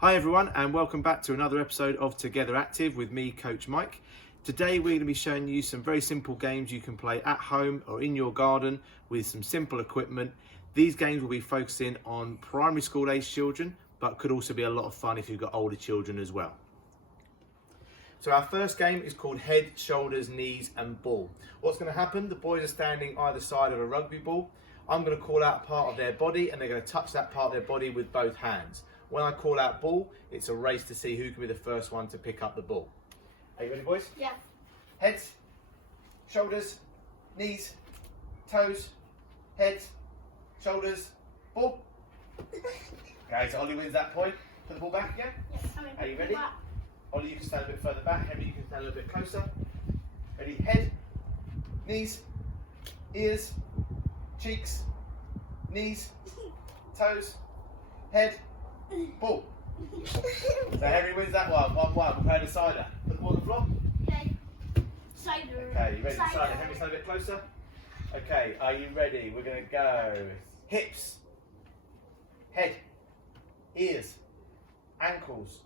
Hi everyone, and welcome back to another episode of Together Active with me, Coach Mike. Today we're going to be showing you some very simple games you can play at home or in your garden with some simple equipment. These games will be focusing on primary school age children, but could also be a lot of fun if you've got older children as well. So our first game is called Head, Shoulders, Knees and Ball. What's going to happen, the boys are standing either side of a rugby ball. I'm going to call out a part of their body and they're going to touch that part of their body with both hands. When I call out ball, it's a race to see who can be the first one to pick up the ball. Are you ready, boys? Yeah. Heads, shoulders, knees, toes, heads, shoulders, ball. Okay, so Ollie wins that point. Put the ball back again. Yes. Are you ready? Ollie, you can stand a bit further back. Henry, you can stand a little bit closer. Ready? Head, knees, ears, cheeks, knees, toes, head, ball. So Henry wins that one. 1-1. We'll play the cider. Put the ball on the floor. Okay. Cider. Okay, you ready to cider? Henry, stand a bit closer. Okay, are you ready? We're going to go hips, head, ears, ankles,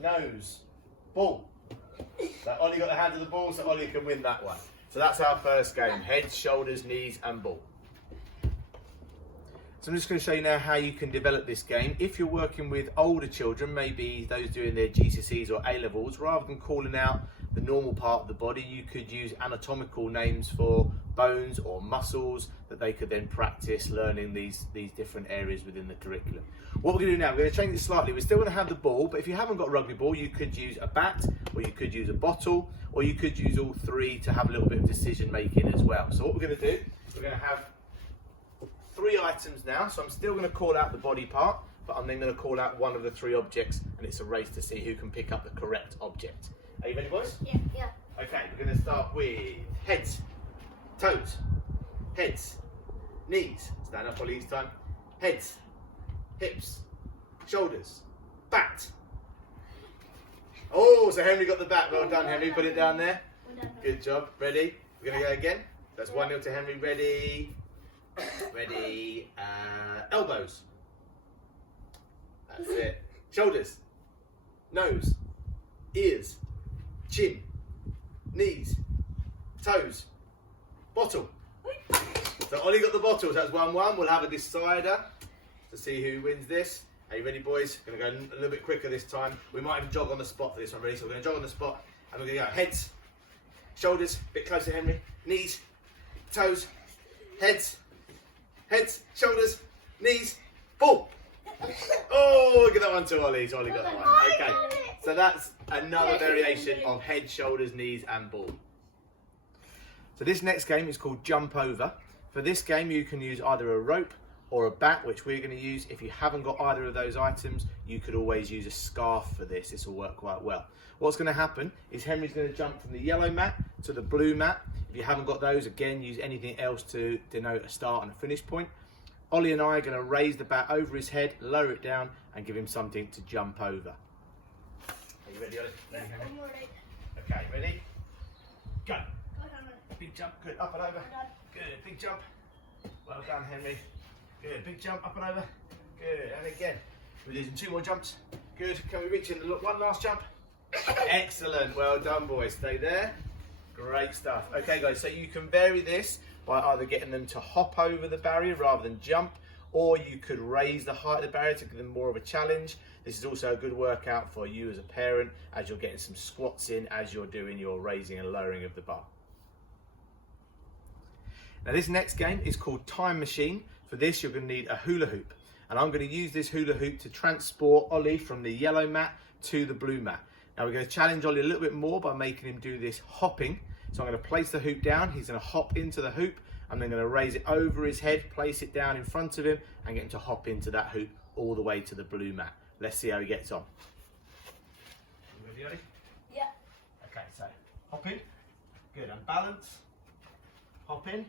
nose, ball. So Ollie got the hand of the ball, so Ollie can win that one. So that's our first game, head, shoulders, knees and ball. So I'm just going to show you now how you can develop this game. If you're working with older children, maybe those doing their GCSEs or A-levels, rather than calling out the normal part of the body, you could use anatomical names for bones or muscles that they could then practice learning these different areas within the curriculum. What we're going to do now, we're going to change it slightly. We're still going to have the ball, but if you haven't got a rugby ball, you could use a bat, or you could use a bottle, or you could use all three to have a little bit of decision making as well. So what we're going to do, we're going to have 3 items now, so I'm still going to call out the body part, but I'm then going to call out one of the 3 objects, and it's a race to see who can pick up the correct object. Are you ready, boys? Yeah. Yeah. Okay, we're going to start with heads, toes, heads, knees, stand up Ollie each time, heads, hips, shoulders, bat. Oh, so Henry got the bat, well done Henry, put it down there. Good job, ready? We're going to go again. That's 1-0 to Henry, ready? Ready, elbows, that's it, shoulders, nose, ears, chin, knees, toes, bottle. So Ollie got the bottle, so that's 1-1, we'll have a decider to see who wins this. Are you ready boys? Going to go a little bit quicker this time, we might even jog on the spot for this one, ready? So we're going to jog on the spot and we're going to go heads, shoulders, a bit closer Henry, knees, toes, heads, shoulders, knees, ball. Oh, look at that one to Ollie. So Ollie got that one. Okay, so that's another variation of head, shoulders, knees and ball. So this next game is called Jump Over. For this game, you can use either a rope or a bat, which we're going to use. If you haven't got either of those items, you could always use a scarf for this. This will work quite well. What's going to happen is Henry's going to jump from the yellow mat to the blue mat. If you haven't got those, again, use anything else to denote a start and a finish point. Ollie and I are going to raise the bat over his head, lower it down, and give him something to jump over. Are you ready, Ollie? Yeah, I'm ready. Okay, ready? Go. Go ahead. Big jump, good, up and over. Good, big jump. Well done, Henry. Good, big jump, up and over. Good, and again. We're using 2 more jumps. Good, can we reach in and look, one last jump? Excellent, well done boys, stay there. Great stuff. Okay guys, so you can vary this by either getting them to hop over the barrier rather than jump, or you could raise the height of the barrier to give them more of a challenge. This is also a good workout for you as a parent as you're getting some squats in as you're doing your raising and lowering of the bar. Now this next game is called Time Machine. For this you're going to need a hula hoop, and I'm going to use this hula hoop to transport Ollie from the yellow mat to the blue mat. Now we're going to challenge Ollie a little bit more by making him do this hopping. So I'm going to place the hoop down, he's going to hop into the hoop, I'm then going to raise it over his head, place it down in front of him and get him to hop into that hoop all the way to the blue mat. Let's see how he gets on. You ready, Ollie? Yeah. Okay, so hop in, good, and balance, hop in,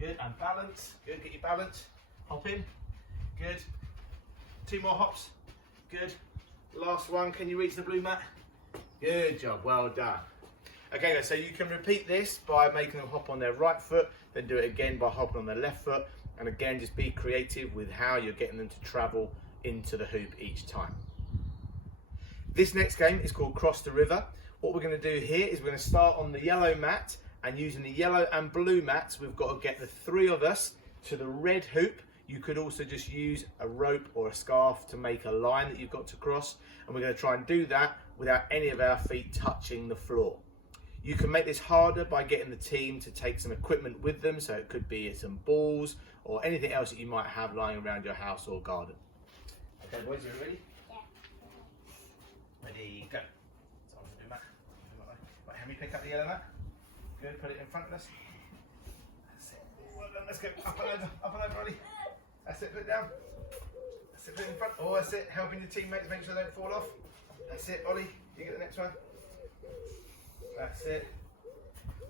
good, and balance, good, get your balance, hop in, good, 2 more hops, good, last one, can you reach the blue mat? Good job, well done. Okay guys, so you can repeat this by making them hop on their right foot, then do it again by hopping on their left foot, and again just be creative with how you're getting them to travel into the hoop each time. This next game is called Cross the River. What we're going to do here is we're going to start on the yellow mat, and using the yellow and blue mats, we've got to get the 3 of us to the red hoop. You could also just use a rope or a scarf to make a line that you've got to cross, and we're going to try and do that without any of our feet touching the floor. You can make this harder by getting the team to take some equipment with them, so it could be some balls or anything else that you might have lying around your house or garden. Okay boys, are you ready? Yeah. Ready, go. So I'm going to do that. Right, Henry, pick up the yellow mat. Good, put it in front of us. That's it. Well done, let's go. Up and over, Ollie. That's it, put it down. That's it, put it in front. Oh, that's it, helping your teammates make sure they don't fall off. That's it, Ollie, you get the next one. That's it.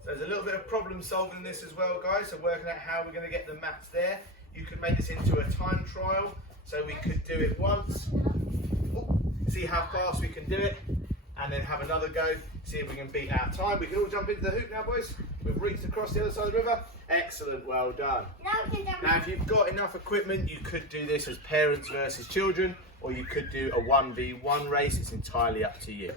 So there's a little bit of problem solving in this as well, guys. So working out how we're going to get the mats there. You could make this into a time trial. So we could do it once. Ooh, see how fast we can do it. And then have another go. See if we can beat our time. We can all jump into the hoop now, boys. We've reached across the other side of the river. Excellent, well done. Now if you've got enough equipment, you could do this as parents versus children, or you could do a 1v1 race. It's entirely up to you.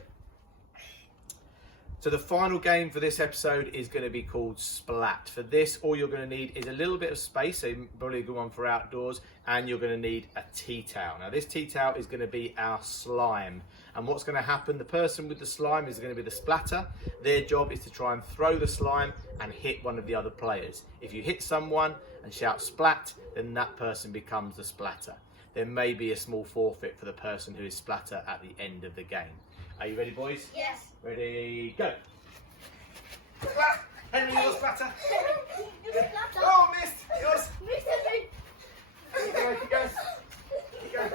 So the final game for this episode is going to be called SPLAT. For this, all you're going to need is a little bit of space, so probably a good one for outdoors, and you're going to need a tea towel. Now this tea towel is going to be our slime. And what's going to happen, the person with the slime is going to be the splatter. Their job is to try and throw the slime and hit one of the other players. If you hit someone and shout SPLAT, then that person becomes the splatter. There may be a small forfeit for the person who is splatter at the end of the game. Are you ready, boys? Yes. Ready, go. Splat! Henry, you're splatter. Splatter. Oh, missed. Yours. Keep going. Keep going.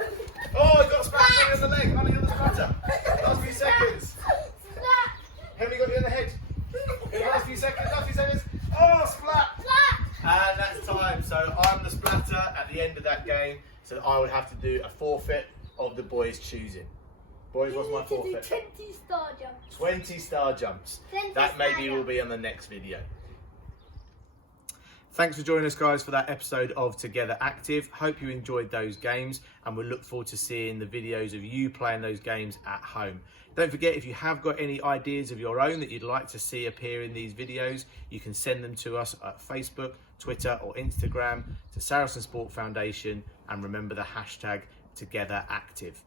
Oh, I got splatter on the leg. Ollie, you're the splatter. Last few seconds. Henry got you in the head. In the last few seconds. Oh, splat. And that's time. So I'm the splatter at the end of that game. So I would have to do a forfeit of the boys' choosing. Boys, what's my forfeit? 20 star jumps. 20 star jumps. 20 That maybe star will be on the next video. Thanks for joining us, guys, for that episode of Together Active. Hope you enjoyed those games, and we look forward to seeing the videos of you playing those games at home. Don't forget, if you have got any ideas of your own that you'd like to see appear in these videos, you can send them to us at Facebook, Twitter or Instagram to Saracens Sport Foundation, and remember the hashtag Together Active.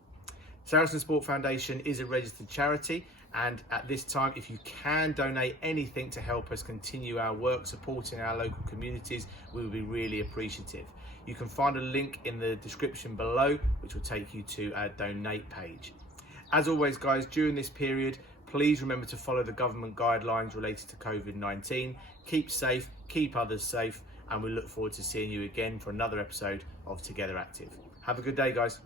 Saracens Sport Foundation is a registered charity, and at this time, if you can donate anything to help us continue our work supporting our local communities, we will be really appreciative. You can find a link in the description below, which will take you to our donate page. As always, guys, during this period, please remember to follow the government guidelines related to COVID-19. Keep safe, keep others safe, and we look forward to seeing you again for another episode of Together Active. Have a good day, guys.